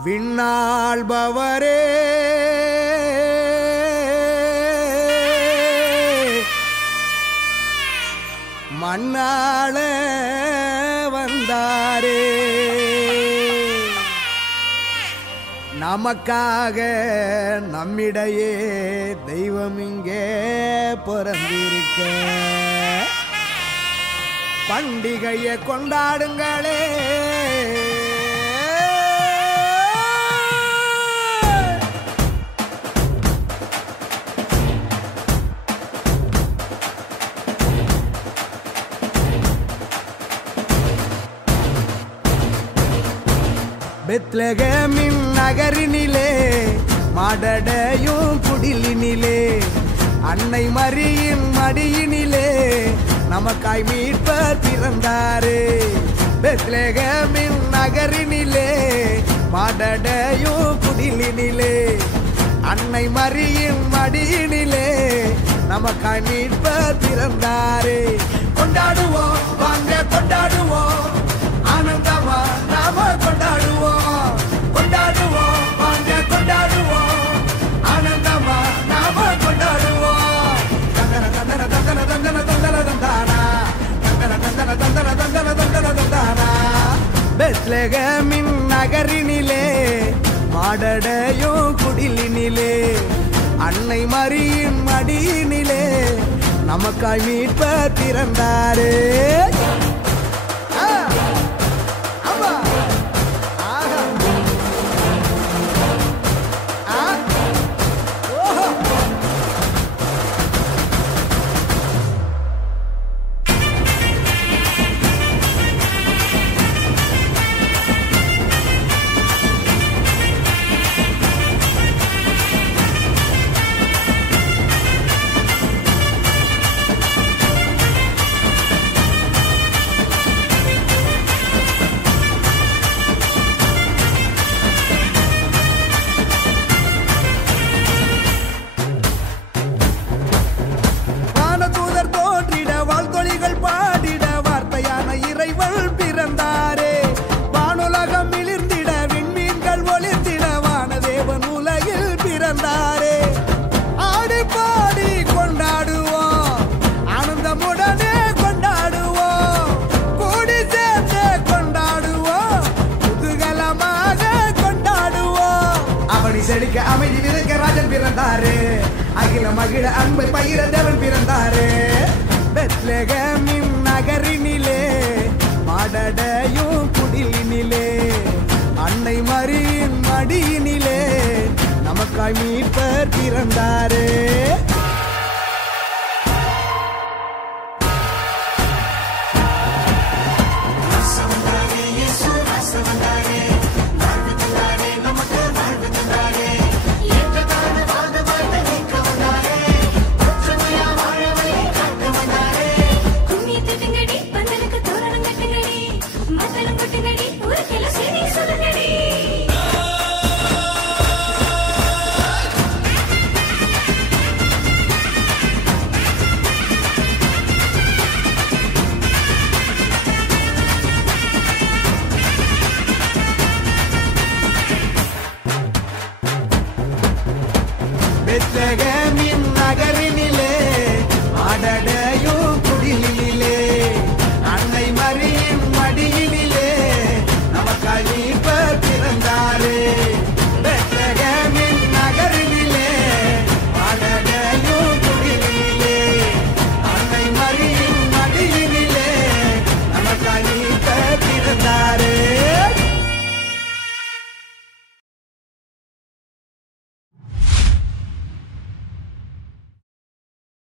விண்ணாள்பவரே மண்ணாள வந்தாரே நமக்காக நம்மிடையே தெய்வம் இங்கே பிறந்திருக்க பண்டிகையை கொண்டாடுங்களே பெத்லகேமின் நகரினிலே மாடடையும் குடிலினிலே அன்னை மரியின் மடியினிலே நமக்காய் மீட்பர் பிறந்தாரே. பெத்லகேமின் நகரினிலே மாடடையும் குடிலினிலே அன்னை மரியின் மடியினிலே நமக்காய் மீட்பர் பிறந்தாரே. கொண்டாடுவோம் வாங்க கொண்டாடுவோம் ஆனந்தமா நாம கொண்டாடுவோம் கொண்டாடுவோம் வாங்க கொண்டாடுவோம் ஆனந்தமா நாம கொண்டாடுவோம். தந்தன தந்தன தந்தன தந்தன தந்தன தந்தானா தந்தன தந்தன தந்தன தந்தன தந்தன தந்தானா. பெத்லகேமின் நகரினிலே மாடடையும் குடிலினிலே அன்னை மரியின் மடியினிலே நமக்காய் மீட்பர் பிறந்தாரே. செழிக்க அமைதி விதைக்க ராஜன் பிறந்தாரே. அகில மகிழ அன்பை பயிர தேவன் பிறந்தாரே. பெத்லகேமின் நகரினிலே மாடடையும் குடிலினிலே அன்னை மரியின் மடியினிலே நமக்காய் மீட்பர் பிறந்தாரே.